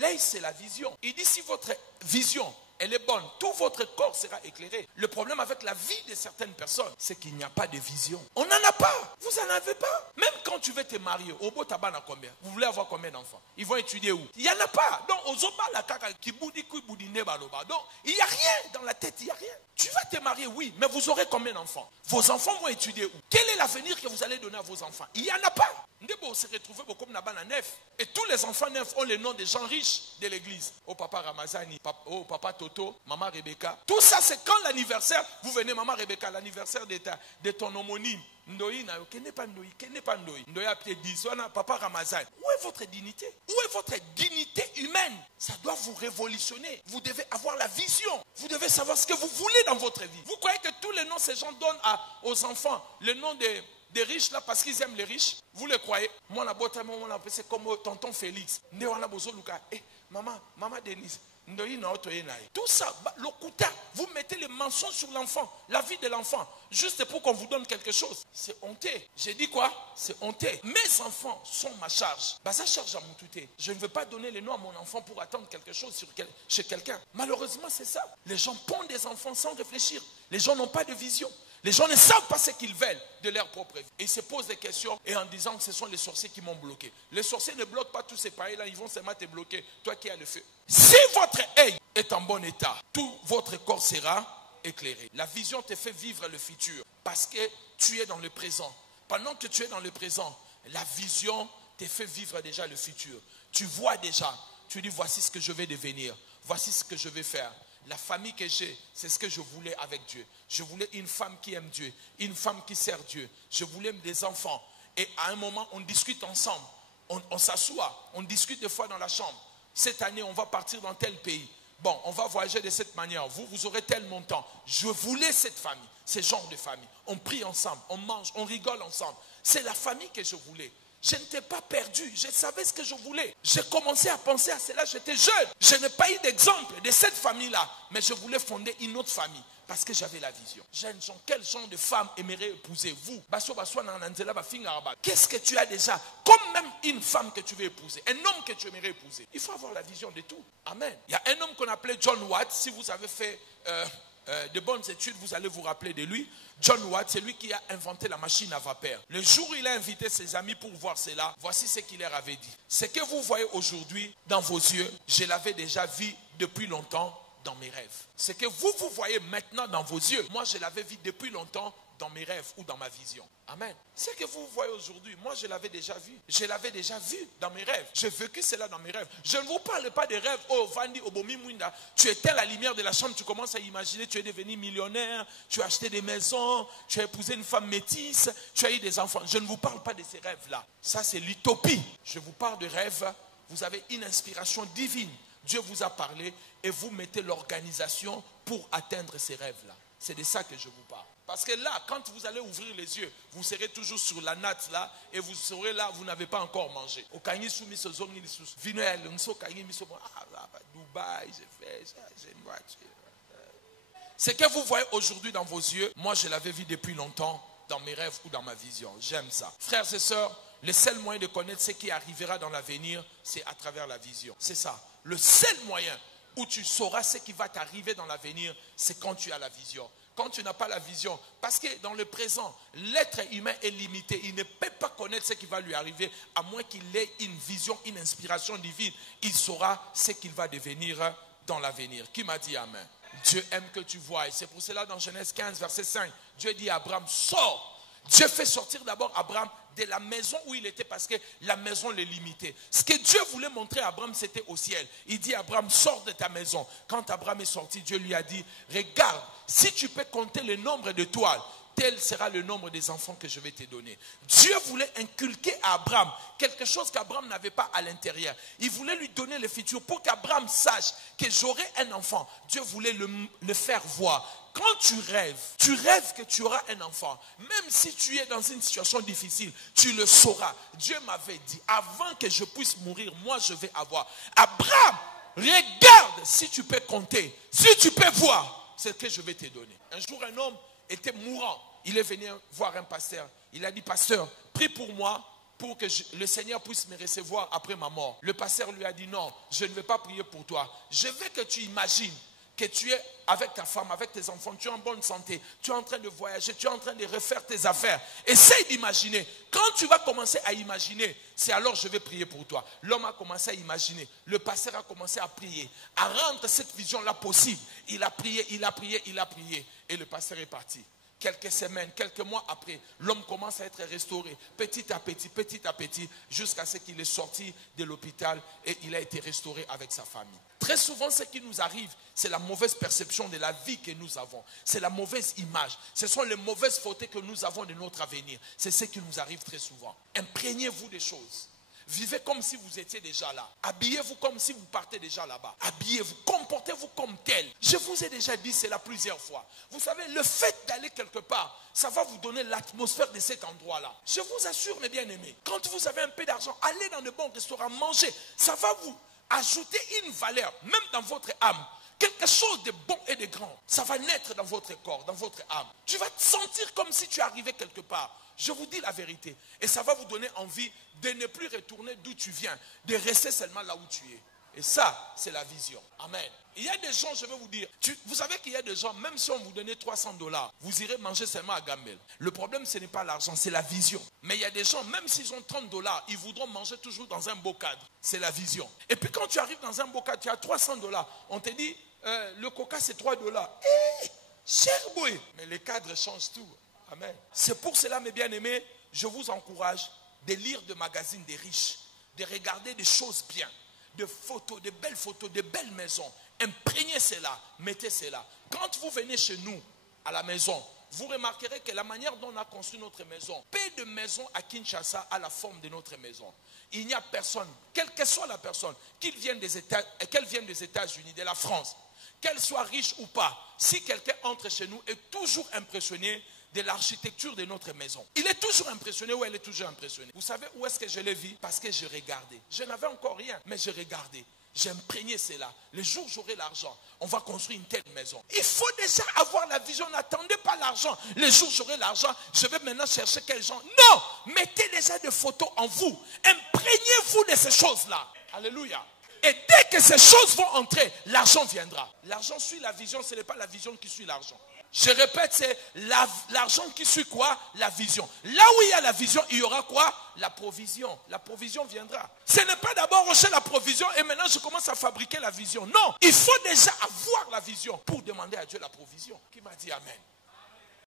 L'œil, c'est la vision. Il dit si votre vision, elle est bonne, tout votre corps sera éclairé. Le problème avec la vie de certaines personnes, c'est qu'il n'y a pas de vision. On n'en a pas. Vous n'en avez pas. Même quand tu veux te marier, au beau tabac, combien? Vous voulez avoir combien d'enfants? Ils vont étudier où? Il n'y en a pas. Donc, aux oba, la kaka, qui boudi, baloba. Donc, il n'y a rien dans la tête, il n'y a rien. Tu vas te marier, oui, mais vous aurez combien d'enfants? Vos enfants vont étudier où? Quel est l'avenir que vous allez donner à vos enfants? Il n'y en a pas. Ndebo se retrouve comme Nabana neuf. Et tous les enfants neufs ont les noms des gens riches de l'église. Oh papa Ramazani, oh papa Toto, maman Rebecca. Tout ça, c'est quand l'anniversaire, vous venez, maman Rebecca, l'anniversaire de ton homonyme. Ndoyi na yo, kene pas Ndoyi, kene pas Ndoyi. Ndoyi a pied 10, papa Ramazani. Où est votre dignité? Où est votre dignité humaine? Ça doit vous révolutionner. Vous devez avoir la vision. Vous devez savoir ce que vous voulez dans votre vie. Vous croyez que tous les noms ces gens donnent aux enfants, le nom des riches là parce qu'ils aiment les riches? Vous le croyez? Moi la botte, c'est comme tonton Félix. Maman Denise. Tout ça, vous mettez les mensonges sur l'enfant, la vie de l'enfant, juste pour qu'on vous donne quelque chose. C'est honteux. J'ai dit quoi? C'est honteux. Mes enfants sont ma charge. Ça charge à mon touté. Je ne veux pas donner les noms à mon enfant pour attendre quelque chose chez quelqu'un. Malheureusement, c'est ça. Les gens pondent des enfants sans réfléchir. Les gens n'ont pas de vision. Les gens ne savent pas ce qu'ils veulent de leur propre vie. Et ils se posent des questions et en disant que ce sont les sorciers qui m'ont bloqué. Les sorciers ne bloquent pas tous ces pareils-là, ils vont seulement te bloquer. Toi qui as le feu. Si votre œil est en bon état, tout votre corps sera éclairé. La vision te fait vivre le futur parce que tu es dans le présent. Pendant que tu es dans le présent, la vision te fait vivre déjà le futur. Tu vois déjà, tu dis voici ce que je vais devenir, voici ce que je vais faire. La famille que j'ai, c'est ce que je voulais avec Dieu. Je voulais une femme qui aime Dieu, une femme qui sert Dieu. Je voulais des enfants. Et à un moment, on discute ensemble. On s'assoit, on discute des fois dans la chambre. Cette année, on va partir dans tel pays. Bon, on va voyager de cette manière. Vous aurez tel montant. Je voulais cette famille, ce genre de famille. On prie ensemble, on mange, on rigole ensemble. C'est la famille que je voulais. Je n'étais pas perdu, je savais ce que je voulais. J'ai commencé à penser à cela, j'étais jeune. Je n'ai pas eu d'exemple de cette famille-là, mais je voulais fonder une autre famille parce que j'avais la vision. Jeunes gens, quel genre de femme aimerait épouser vous? Qu'est-ce que tu as déjà comme même une femme que tu veux épouser, un homme que tu aimerais épouser? Il faut avoir la vision de tout. Amen. Il y a un homme qu'on appelait John Watt. Si vous avez fait de bonnes études, vous allez vous rappeler de lui. John Watt, c'est lui qui a inventé la machine à vapeur. Le jour où il a invité ses amis pour voir cela, voici ce qu'il leur avait dit. Ce que vous voyez aujourd'hui dans vos yeux, je l'avais déjà vu depuis longtemps dans mes rêves. Ce que vous voyez maintenant dans vos yeux, moi je l'avais vu depuis longtemps dans mes rêves ou dans ma vision. Amen. Ce que vous voyez aujourd'hui, moi je l'avais déjà vu. Je l'avais déjà vu dans mes rêves. J'ai vécu cela dans mes rêves. Je ne vous parle pas des rêves. Oh, Vandi, Obomi, Mwinda. Tu éteins la lumière de la chambre, tu commences à imaginer, tu es devenu millionnaire, tu as acheté des maisons, tu as épousé une femme métisse, tu as eu des enfants. Je ne vous parle pas de ces rêves-là. Ça, c'est l'utopie. Je vous parle de rêves. Vous avez une inspiration divine. Dieu vous a parlé et vous mettez l'organisation pour atteindre ces rêves-là. C'est de ça que je vous parle. Parce que là, quand vous allez ouvrir les yeux, vous serez toujours sur la natte là et vous serez là, vous n'avez pas encore mangé. Ce que vous voyez aujourd'hui dans vos yeux, moi je l'avais vu depuis longtemps dans mes rêves ou dans ma vision. J'aime ça. Frères et sœurs, le seul moyen de connaître ce qui arrivera dans l'avenir, c'est à travers la vision. C'est ça. Le seul moyen où tu sauras ce qui va t'arriver dans l'avenir, c'est quand tu as la vision. Quand tu n'as pas la vision, parce que dans le présent, l'être humain est limité. Il ne peut pas connaître ce qui va lui arriver, à moins qu'il ait une vision, une inspiration divine. Il saura ce qu'il va devenir dans l'avenir. Qui m'a dit amen? Dieu aime que tu vois. Et c'est pour cela dans Genèse 15, verset 5, Dieu dit à Abraham, sors. Dieu fait sortir d'abord Abraham de la maison où il était parce que la maison le limitait. Ce que Dieu voulait montrer à Abraham, c'était au ciel. Il dit à Abraham, sors de ta maison. Quand Abraham est sorti, Dieu lui a dit, regarde, si tu peux compter le nombre d'étoiles, tel sera le nombre des enfants que je vais te donner. Dieu voulait inculquer à Abraham quelque chose qu'Abraham n'avait pas à l'intérieur. Il voulait lui donner le futur pour qu'Abraham sache que j'aurai un enfant. Dieu voulait le faire voir. Quand tu rêves que tu auras un enfant, même si tu es dans une situation difficile, tu le sauras. Dieu m'avait dit, avant que je puisse mourir, moi je vais avoir. Abraham, regarde si tu peux compter, si tu peux voir ce que je vais te donner. Un jour, un homme était mourant. Il est venu voir un pasteur. Il a dit, pasteur, prie pour moi pour que le Seigneur puisse me recevoir après ma mort. Le pasteur lui a dit non, je ne vais pas prier pour toi. Je veux que tu imagines que tu es avec ta femme, avec tes enfants, tu es en bonne santé, tu es en train de voyager, tu es en train de refaire tes affaires. Essaye d'imaginer. Quand tu vas commencer à imaginer, c'est alors je vais prier pour toi. L'homme a commencé à imaginer. Le pasteur a commencé à prier, à rendre cette vision-là possible. Il a prié, il a prié, il a prié. Et le pasteur est parti. Quelques semaines, quelques mois après, l'homme commence à être restauré petit à petit, jusqu'à ce qu'il est sorti de l'hôpital et il a été restauré avec sa famille. Très souvent, ce qui nous arrive, c'est la mauvaise perception de la vie que nous avons. C'est la mauvaise image. Ce sont les mauvaises photos que nous avons de notre avenir. C'est ce qui nous arrive très souvent. Imprégnez-vous des choses. Vivez comme si vous étiez déjà là. Habillez-vous comme si vous partez déjà là-bas. Habillez-vous, comportez-vous comme tel. Je vous ai déjà dit cela plusieurs fois. Vous savez, le fait d'aller quelque part, ça va vous donner l'atmosphère de cet endroit-là. Je vous assure, mes bien-aimés, quand vous avez un peu d'argent, allez dans de bons restaurants, mangez. Ça va vous ajouter une valeur, même dans votre âme. Quelque chose de bon et de grand, ça va naître dans votre corps, dans votre âme. Tu vas te sentir comme si tu arrivais quelque part. Je vous dis la vérité. Et ça va vous donner envie de ne plus retourner d'où tu viens, de rester seulement là où tu es. Et ça, c'est la vision. Amen. Il y a des gens, je vais vous dire, vous savez qu'il y a des gens, même si on vous donnait $300, vous irez manger seulement à Gambel. Le problème, ce n'est pas l'argent, c'est la vision. Mais il y a des gens, même s'ils ont $30, ils voudront manger toujours dans un beau cadre. C'est la vision. Et puis quand tu arrives dans un beau cadre, tu as $300, on te dit, le coca c'est $3. Cher boy. Mais les cadres changent tout. Amen. C'est pour cela, mes bien-aimés, je vous encourage de lire des magazines des riches, de regarder des choses bien, de photos, de belles maisons. Imprégnez cela, mettez cela. Quand vous venez chez nous, à la maison, vous remarquerez que la manière dont on a construit notre maison, peu de maisons à Kinshasa a la forme de notre maison. Il n'y a personne, quelle que soit la personne, qu'elle vienne des États-Unis, de la France, qu'elle soit riche ou pas, si quelqu'un entre chez nous, est toujours impressionné de l'architecture de notre maison. Il est toujours impressionné ou elle est toujours impressionnée. Vous savez où est-ce que je l'ai vu? Parce que je regardais. Je n'avais encore rien, mais je regardais. J'imprégnais cela. Le jour où j'aurai l'argent, on va construire une telle maison. Il faut déjà avoir la vision. N'attendez pas l'argent. Le jour où j'aurai l'argent, je vais maintenant chercher quel genre. Non! Mettez déjà des photos en vous. Imprégnez-vous de ces choses-là. Alléluia. Et dès que ces choses vont entrer, l'argent viendra. L'argent suit la vision, ce n'est pas la vision qui suit l'argent. Je répète, c'est l'argent qui suit quoi? La vision. Là où il y a la vision, il y aura quoi? La provision. La provision viendra. Ce n'est pas d'abord rechercher la provision et maintenant je commence à fabriquer la vision. Non, il faut déjà avoir la vision pour demander à Dieu la provision. Qui m'a dit amen?